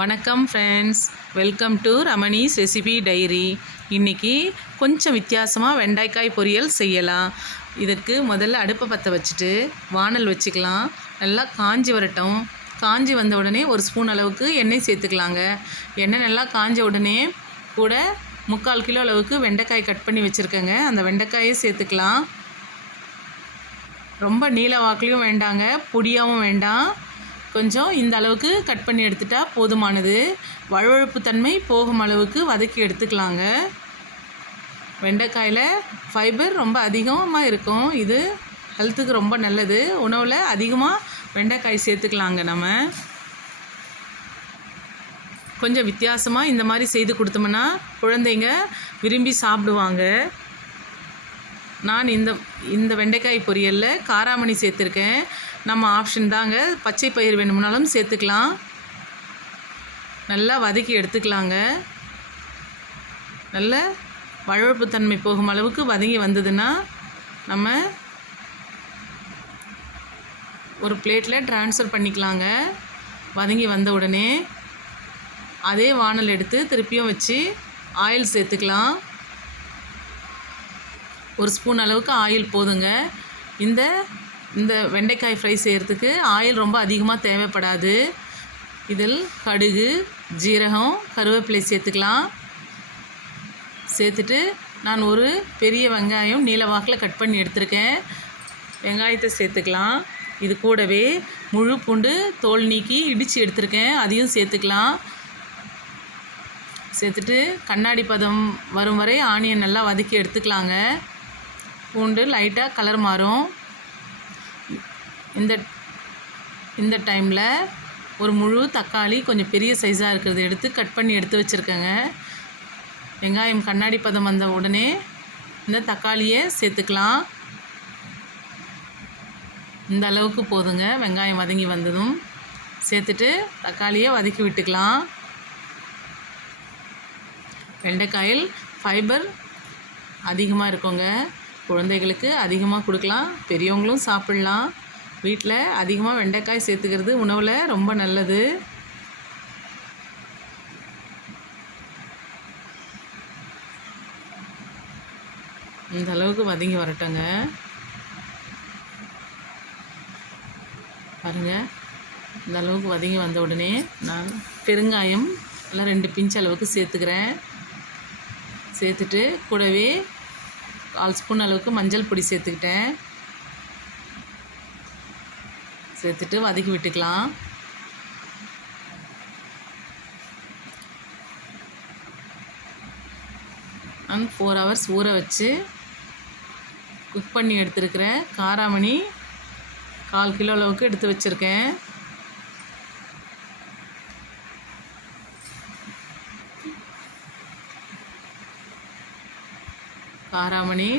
வணக்கம் friends, welcome to Ramani's recipe diary. இன்றைக்கி கொஞ்சம் வித்தியாசமாக வெண்டைக்காய் பொரியல் செய்யலாம். இதற்கு முதல்ல அடுப்பை பற்ற வச்சுட்டு வானல் வச்சுக்கலாம். நல்லா காஞ்சி வரட்டும். காஞ்சி வந்த உடனே ஒரு ஸ்பூன் அளவுக்கு எண்ணெய் சேர்த்துக்கலாங்க. எண்ணெய் நல்லா காஞ்ச உடனே கூட 3/4 கிலோ அளவுக்கு வெண்டைக்காய் கட் பண்ணி வச்சுருக்கேங்க. அந்த வெண்டைக்காயை சேர்த்துக்கலாம். ரொம்ப நீல வாக்குலையும் வேண்டாங்க, பொடியாகவும் வேண்டாம். கொஞ்சம் இந்த அளவுக்கு கட் பண்ணி எடுத்துட்டால் போதுமானது. வழுவழுப்பு தன்மை போகும் அளவுக்கு வதக்கி எடுத்துக்கலாங்க. வெண்டைக்காயில் ஃபைபர் ரொம்ப அதிகமாக இருக்கும். இது ஹெல்த்துக்கு ரொம்ப நல்லது. உணவில் அதிகமாக வெண்டைக்காய் சேர்த்துக்கலாங்க. நம்ம கொஞ்சம் வித்தியாசமாக இந்த மாதிரி செய்து கொடுத்தோம்னா குழந்தைங்க விரும்பி சாப்பிடுவாங்க. நான் இந்த வெண்டைக்காய் பொரியலில் காராமணி சேர்த்துருக்கேன். நம்ம ஆப்ஷன் தாங்க. பச்சை பயிர் வேணும்னாலும் சேர்த்துக்கலாம். நல்லா வதக்கி எடுத்துக்கலாங்க. நல்ல வழுவழுப்பு தன்மை போகும் அளவுக்கு வதங்கி வந்ததுன்னா நம்ம ஒரு பிளேட்டில் ட்ரான்ஸ்ஃபர் பண்ணிக்கலாங்க. வதங்கி வந்த உடனே அதே வானல் எடுத்து திருப்பியும் வச்சு ஆயில் சேர்த்துக்கலாம். ஒரு ஸ்பூன் அளவுக்கு ஆயில் போதுங்க. இந்த வெண்டைக்காய் ஃப்ரை செய்கிறதுக்கு ஆயில் ரொம்ப அதிகமாக தேவைப்படாது. இதில் கடுகு, ஜீரகம், கருவேப்பிலை சேர்த்துக்கலாம். சேர்த்துட்டு நான் ஒரு பெரிய வெங்காயம் நீல வாக்கில் கட் பண்ணி எடுத்திருக்கேன். வெங்காயத்தை சேர்த்துக்கலாம். இது கூடவே முழு பூண்டு தோல் நீக்கி இடித்து எடுத்திருக்கேன், அதையும் சேர்த்துக்கலாம். சேர்த்துட்டு கண்ணாடி பதம் வரும் வரை ஆனியன் நல்லா வதக்கி எடுத்துக்கலாங்க. பூண்டு லைட்டாக கலர் மாறும். இந்த டைமில் ஒரு முழு தக்காளி கொஞ்சம் பெரிய சைஸாக இருக்கிறது எடுத்து கட் பண்ணி எடுத்து வச்சுருக்கேங்க. வெங்காயம் கண்ணாடி பதம் வந்த உடனே இந்த தக்காளியை சேர்த்துக்கலாம். இந்த அளவுக்கு போதுங்க. வெங்காயம் வதங்கி வந்ததும் சேர்த்துட்டு தக்காளியை வதக்கி விட்டுக்கலாம். வெண்டைக்காயில் ஃபைபர் அதிகமாக இருக்குங்க. குழந்தைகளுக்கு அதிகமாக கொடுக்கலாம், பெரியவங்களும் சாப்பிட்லாம். வீட்டில் அதிகமாக வெண்டைக்காய் சேர்த்துக்கிறது உணவில் ரொம்ப நல்லது. இந்த அளவுக்கு வதங்கி வரட்டுங்க. பாருங்கள், இந்த அளவுக்கு வதங்கி வந்த உடனே நான் பெருங்காயம் எல்லாம் 2 பிஞ்ச் அளவுக்கு சேர்த்துக்கிறேன். சேர்த்துட்டு கூடவே 1/4 ஸ்பூன் அளவுக்கு மஞ்சள் பொடி சேர்த்துக்கிட்டேன். சேர்த்துட்டு வதக்கி விட்டுக்கலாம். நான் 4 ஹவர்ஸ் ஊற வச்சு குக் பண்ணி எடுத்துருக்கிற காராமணி 1/4 கிலோ அளவுக்கு எடுத்து வச்சுருக்கேன். காராமணி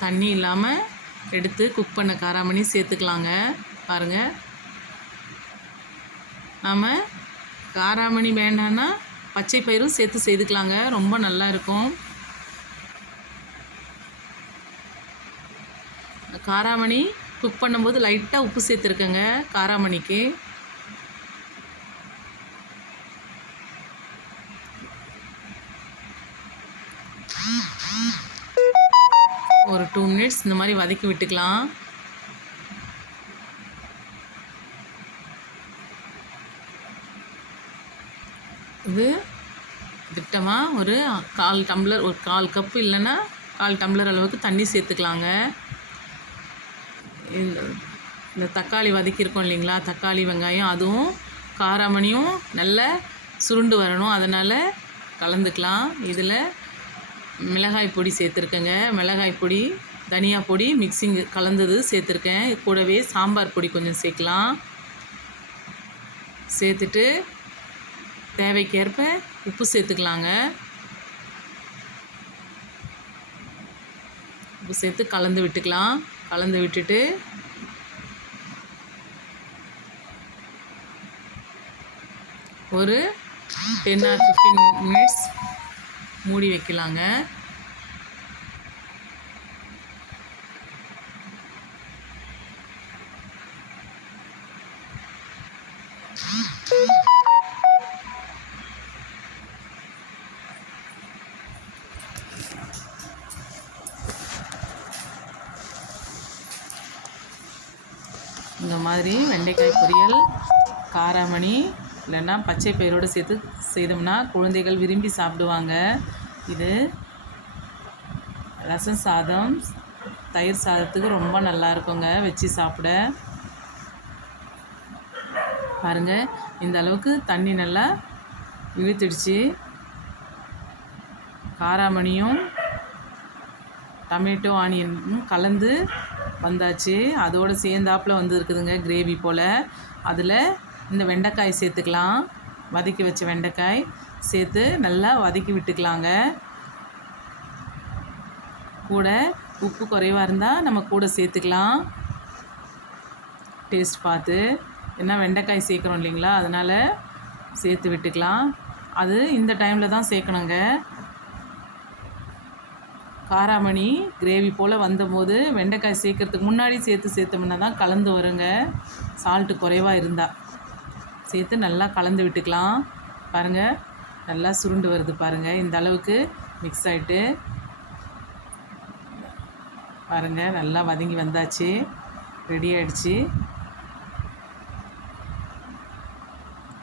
தண்ணி இல்லாமல் எடுத்து குக் பண்ண காராமணி சேர்த்துக்கலாங்க. பாருங்கள், நாம் காராமணி வேண்டான்னா பச்சை பயிரும் சேர்த்து செய்துக்கலாங்க. ரொம்ப நல்லா இருக்கும். காராமணி குக் பண்ணும்போது லைட்டாக உப்பு சேர்த்துருக்கேங்க காராமணிக்கு. ஒரு 2 மினிட்ஸ் இந்த மாதிரி வதக்கி விட்டுக்கலாம். இது திட்டமாக ஒரு 1/4 டம்ளர், ஒரு 1/4 கப்பு இல்லைன்னா 1/4 டம்ளர் அளவுக்கு தண்ணி சேர்த்துக்கலாங்க. இந்த தக்காளி வதக்கியிருக்கோம் இல்லைங்களா, தக்காளி வெங்காயம் அதுவும் காராமணியும் நல்லா சுருண்டு வரணும். அதனால் கலந்துக்கலாம். இதில் மிளகாய் பொடி சேர்த்துருக்கேங்க. மிளகாய் பொடி, தனியா பொடி மிக்சிங் கலந்தது சேர்த்துருக்கேன். கூடவே சாம்பார் பொடி கொஞ்சம் சேர்க்கலாம். சேர்த்துட்டு தேவைக்கேற்ப உப்பு சேர்த்துக்கலாங்க. உப்பு சேர்த்து கலந்து விட்டுக்கலாம். கலந்து விட்டுட்டு ஒரு 10 or 15 மினிட்ஸ் மூடி வைக்கலாங்க. மாதிரி வெண்டைக்காய் பொரியல் காராமணி இல்லைன்னா பச்சை பயிரோடு சேர்த்து செய்தோம்னா குழந்தைகள் விரும்பி சாப்பிடுவாங்க. இது ரசம் சாதம் தயிர் சாதத்துக்கு ரொம்ப நல்லா இருக்குங்க வச்சு சாப்பிட. பாருங்கள், இந்த அளவுக்கு தண்ணி நல்லா இழுத்துடுச்சு. காராமணியும் டொமேட்டோ ஆனியனும் கலந்து வந்தாச்சு. அதோடு சேர்ந்தாப்பில் வந்து இருக்குதுங்க கிரேவி போல். அதில் இந்த வெண்டைக்காய் சேர்த்துக்கலாம். வதக்கி வச்ச வெண்டைக்காய் சேர்த்து நல்லா வதக்கி விட்டுக்கலாங்க. கூட உப்பு குறைவாக இருந்தால் நம்ம கூட சேர்த்துக்கலாம் டேஸ்ட் பார்த்து. ஏன்னா வெண்டைக்காய் சேர்க்குறோம் இல்லைங்களா, அதனால் சேர்த்து விட்டுக்கலாம். அது இந்த டைமில் தான் சேர்க்கணுங்க. காராமணி கிரேவி போல் வந்தபோது வெண்டைக்காய் சேர்க்குறதுக்கு முன்னாடி சேர்த்தோம்னா தான் கலந்து வருங்க. சால்ட்டு குறைவாக இருந்தால் சேர்த்து நல்லா கலந்து விட்டுக்கலாம். பாருங்கள், நல்லா சுருண்டு வருது பாருங்கள். இந்த அளவுக்கு மிக்ஸ் ஆகிட்டு பாருங்கள், நல்லா வதங்கி வந்தாச்சு, ரெடி ஆகிடுச்சு.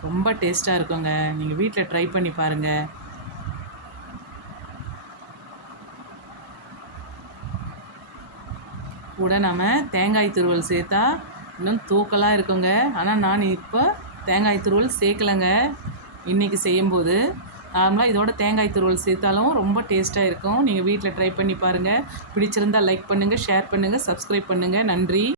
ரொம்ப டேஸ்ட்டாக இருக்குங்க. நீங்கள் வீட்டில் ட்ரை பண்ணி பாருங்கள். கூட நம்ம தேங்காய் துருவல் சேர்த்தா இன்னும் தூக்கலாக இருக்குங்க. ஆனால் நான் இப்போ தேங்காய் துருவல் சேர்க்கலைங்க இன்றைக்கி செய்யும்போது. நார்மலாக இதோட தேங்காய் துருவல் சேர்த்தாலும் ரொம்ப டேஸ்ட்டாக இருக்கும். நீங்கள் வீட்டில் ட்ரை பண்ணி பாருங்கள். பிடிச்சிருந்தால் லைக் பண்ணுங்கள், ஷேர் பண்ணுங்கள், சப்ஸ்கிரைப் பண்ணுங்கள். நன்றி.